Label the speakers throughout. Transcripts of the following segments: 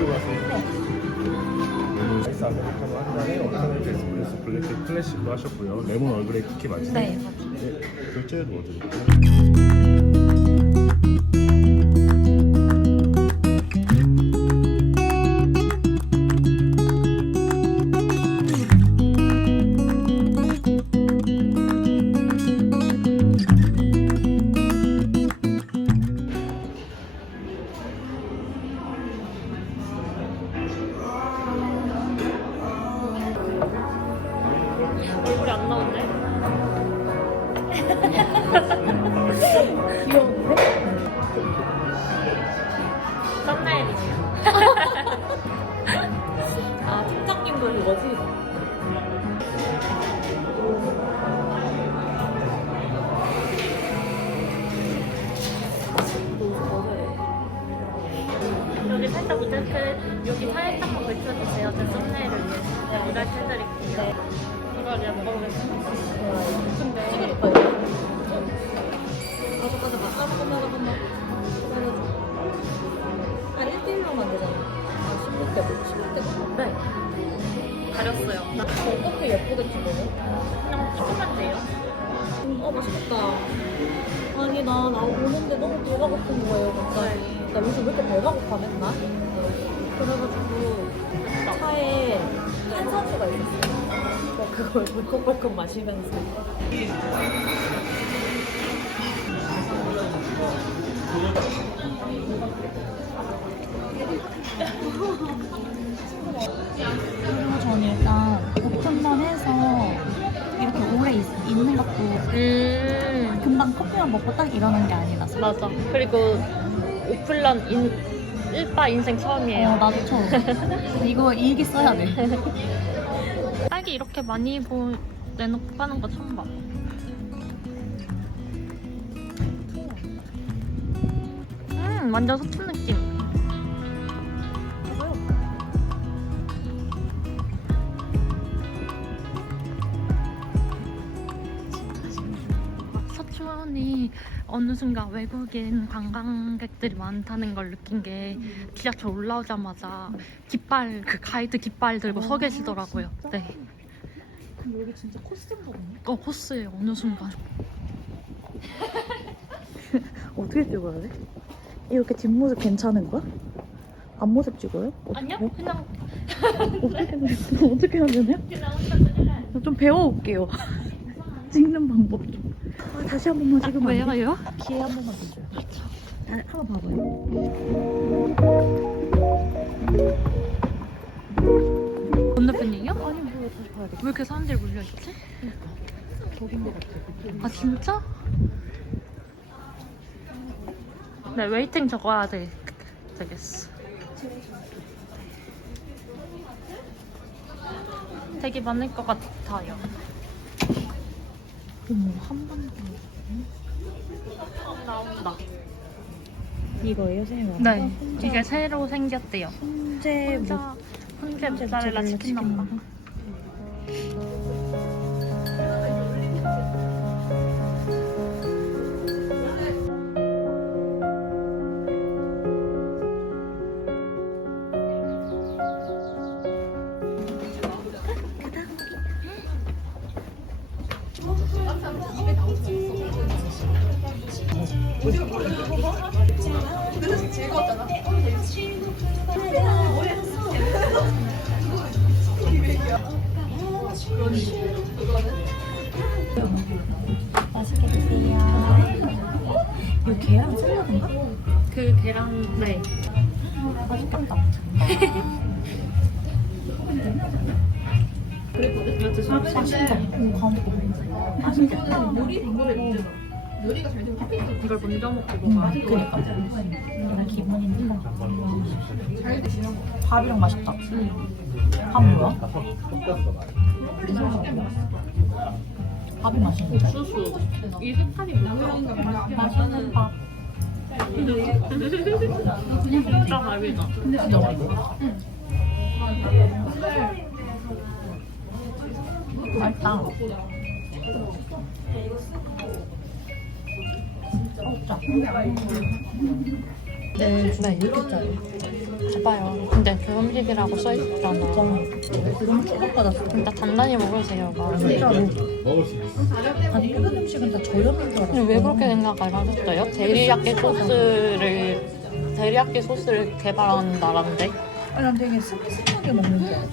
Speaker 1: 오늘 아이스 아메리카노 한 잔에 얼그레이트 에스프레소 블랙 클래식도 하셨고요 레몬 얼그레이 쿠키 맞으세요?
Speaker 2: 네.
Speaker 1: 네 결제도 어떻게?
Speaker 2: 모자이크 해드릴게요. 이걸 그냥 먹어보겠습니다. 근데
Speaker 3: 찍을 거예요. 가져, 가져, 막 잠깐만, 잠깐만. 한 1대1로 만들잖아. 아, 16대, 16대.
Speaker 2: 네. 가렸어요.
Speaker 3: 어떻게 예쁘게 찍어요?
Speaker 2: 그냥 조금만 돼요.
Speaker 3: 어, 맛있겠다. 아니, 나, 나 오는데 너무 배가 고픈 거예요, 갑자기. 나 요즘 왜 이렇게 배가 고파, 맨날? 그래가지고, 차에 탄산수가 있었어요. 그러니까 그걸 벌컥벌컥 마시면서.
Speaker 4: 그리고 저는 일단 오픈런 해서 이렇게 오래 있, 있는 것도
Speaker 2: 음.
Speaker 4: 금방 커피만 먹고 딱 이러는 게 아니라서
Speaker 2: 맞아. 그리고 오플런 인, 일바 인생 처음이에요.
Speaker 4: 어, 나도 처음 이거 일기 써야 돼
Speaker 2: 딸기 이렇게 많이 보, 내놓고 파는 거 처음 봐. 음, 완전 소품 어느 순간 외국인 관광객들이 많다는 걸 느낀 게 지하철 올라오자마자 깃발 그 가이드 깃발 들고 서 계시더라고요. 네.
Speaker 4: 그럼 여기 진짜 코스인가 보네
Speaker 2: 어 코스예요 어느 순간.
Speaker 4: 어떻게 찍어야 돼? 이렇게 뒷모습 괜찮은 거야? 앞모습 찍어요?
Speaker 2: 아니요 그냥
Speaker 4: 어떻게, 어떻게 하면
Speaker 2: 그냥 혼자
Speaker 4: 요좀 배워올게요 찍는 방법 좀 아, 다시 한 번만 찍으면 안 돼?
Speaker 2: 왜요?
Speaker 4: 기회 한 번만 더 줘요 아, 한번 봐봐요
Speaker 2: 건너편이에요?
Speaker 4: 아니 뭐 다시 봐야 돼
Speaker 2: 왜 이렇게 사람들이 몰려있지?
Speaker 4: 저긴 것 같아
Speaker 2: 아 진짜? 네 웨이팅 적어야 돼 되겠어 되게 많을 것 같아요
Speaker 4: 어머 한번
Speaker 2: 나온다
Speaker 4: 이거예요 선생님?
Speaker 2: 네. 이게 새로 생겼대요.
Speaker 4: 훈제 뭐
Speaker 2: 혼자 혼자
Speaker 4: 혼자
Speaker 2: 모짜렐라
Speaker 4: 모짜렐라 맛있게 드세요 이거 계란 샐러드인가?
Speaker 2: 그 계란 네
Speaker 4: 맛있겠다 맛있다 오 가운데 거 맛있겠다
Speaker 2: 이걸 먼저 먹고 돼
Speaker 4: 그니까. 내가 기분이 있는 밥이랑 맛있다. 밥 뭐야? 밥이 맛있는데?
Speaker 2: 옥수수. 이 색깔이 뭐야?
Speaker 4: 맛있는 밥.
Speaker 2: 진짜 밥이다.
Speaker 4: 진짜 맛있어. 맛있다. 어, 짜. 네, 네, 이렇게 짜요.
Speaker 2: 봐봐요. 근데 교감식이라고 써있잖아.
Speaker 4: 너무 충격받았어.
Speaker 2: 진짜 단단히 먹으세요. 막.
Speaker 4: 진짜로. 아니 일본 음식은 다 저염인 줄 알았어.
Speaker 2: 근데 왜 그렇게 생각을 하셨어요? 데리야끼 소스를 데리야끼 소스를 개발한 나라인데
Speaker 4: 아니 난 되게 스미스하게 먹는 줄 알았어.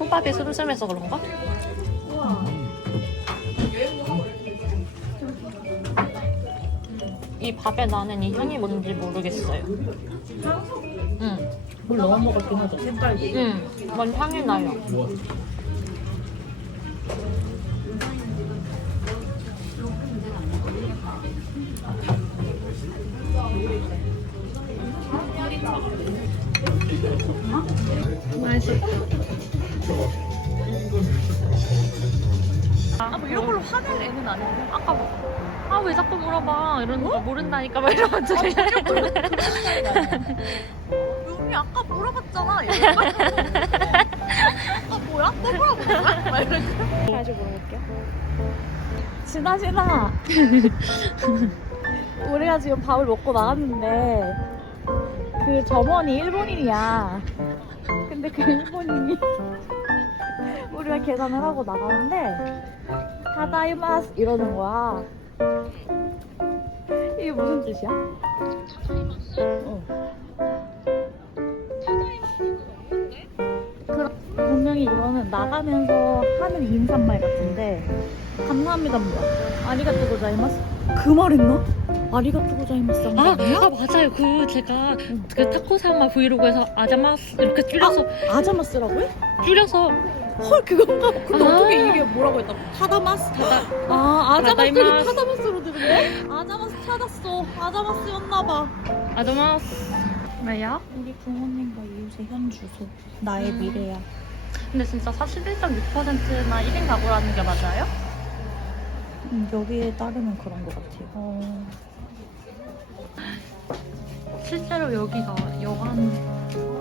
Speaker 2: 호밥이 슴슴해서 그런가? 이 밥에 나는 이 향이 뭔지 모르겠어요. 응,
Speaker 4: 물 넣어 먹었긴 하죠. 색깔이.
Speaker 2: 응, 뭔 향이 나요. 맛있어. 아, 뭐 이런 걸로 화낼 애는 아니고 아까 뭐, 아 왜 자꾸 물어봐 이러니까 모른다니까 막 이러면서
Speaker 3: 여기 아까 물어봤잖아. 아까 뭐야? 또 물어본 거야? 막 이러고. 다시 물어볼게요. 진아 진아. 우리가 지금 밥을 먹고 나왔는데 그 점원이 일본인이야. 근데 그 일본인이 우리가 계산을 하고 나가는데 타다이마스 이러는 거야. 이게 무슨 뜻이야? 어. 그럼 분명히 이거는 나가면서 하는 인사말 같은데 감사합니다 뭐야? 아리가또 고자이마스? 그 말했나? 아리가또 고자이마스
Speaker 2: 아, 아 맞아요 그 제가 그 타코사마 브이로그에서 아자마스 이렇게 줄여서
Speaker 3: 아 자마스라고 해?
Speaker 2: 줄여서
Speaker 3: 헐 그건가? 근데
Speaker 2: 아.
Speaker 3: 어떻게 이게 뭐라고 했다고? 타다마스?
Speaker 2: 타다
Speaker 3: 아 아자마스를. 타다마스로 들으네? 아자마스 찾았어 아자마스였나봐
Speaker 2: 아자마스 왜요?
Speaker 3: 우리 부모님과 이웃의 현 주소 나의
Speaker 2: 음.
Speaker 3: 미래야
Speaker 2: 근데 진짜 41.6%나 1인 가구라는 게 맞아요?
Speaker 3: 음, 여기에 따르면 그런 것 같아요. 어...
Speaker 2: 실제로 여기가 여관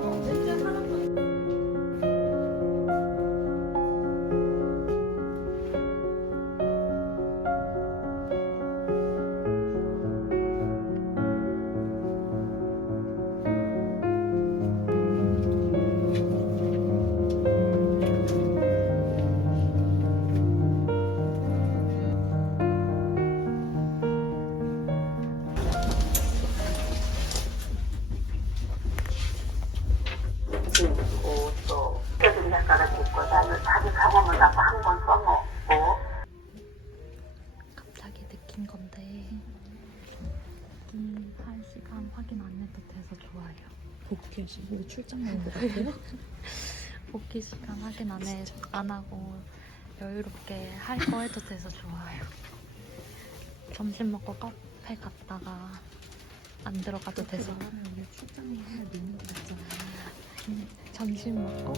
Speaker 2: 시간 확인 안 해도 돼서 좋아요.
Speaker 4: 복귀하시고 출장 가는 것 같아요.
Speaker 2: 복귀 시간 확인 안, 해, 안 하고 여유롭게 할 거 해도 돼서 좋아요. 점심 먹고 카페 갔다가 안 들어가도 돼서
Speaker 4: 출장이 하나 늦는 거 같잖아.
Speaker 2: 점심 먹고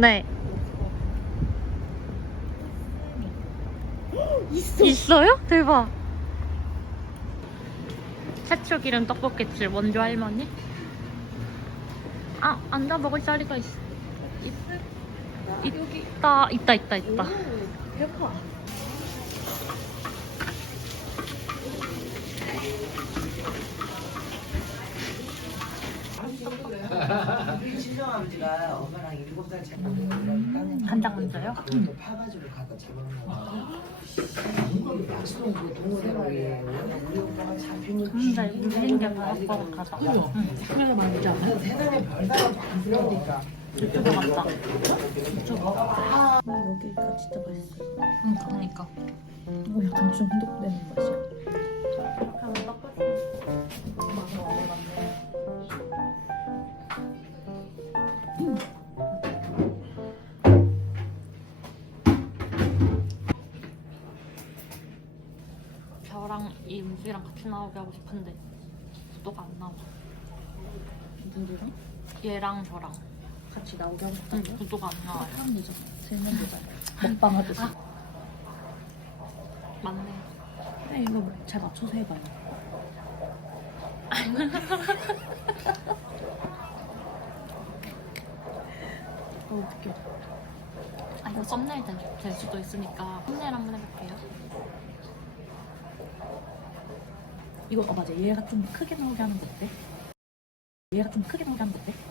Speaker 5: 네.
Speaker 2: 있어. 있어요? 대박. 채초 기름 떡볶이집 원조 할머니? 아 앉아 먹을 자리가 있, 있, 있다 있다 있다 있다.
Speaker 3: 대박
Speaker 6: 친정 아버지가 엄마
Speaker 2: 간장 먼저요?
Speaker 6: 또 파가지고 갖다 그
Speaker 2: 물린 게
Speaker 4: 카메라
Speaker 6: 세상에 별다른
Speaker 3: 여기가 진짜 맛있어.
Speaker 2: 응 그러니까.
Speaker 3: 이거 약간 중독되는 맛이야
Speaker 2: 이 음식이랑 같이 나오게 하고 싶은데 구도가 안 나와
Speaker 3: 누구랑?
Speaker 2: 얘랑 저랑
Speaker 3: 같이 나오게 하고
Speaker 2: 응 구도가 안 나와요
Speaker 3: 사람 되잖아 세명 되잖아
Speaker 4: 먹방 하듯이.
Speaker 2: 맞네.
Speaker 4: 네, 이거 잘 맞춰서 해봐요. 어, 웃겨.
Speaker 2: 아 이거 썸네일 될, 될 수도 있으니까 썸네일 한번 해볼게요.
Speaker 4: 이거 어 맞아 얘가 좀 크게 나오게 하는 거 어때? 얘가 좀 크게 나오게 하는 거 어때?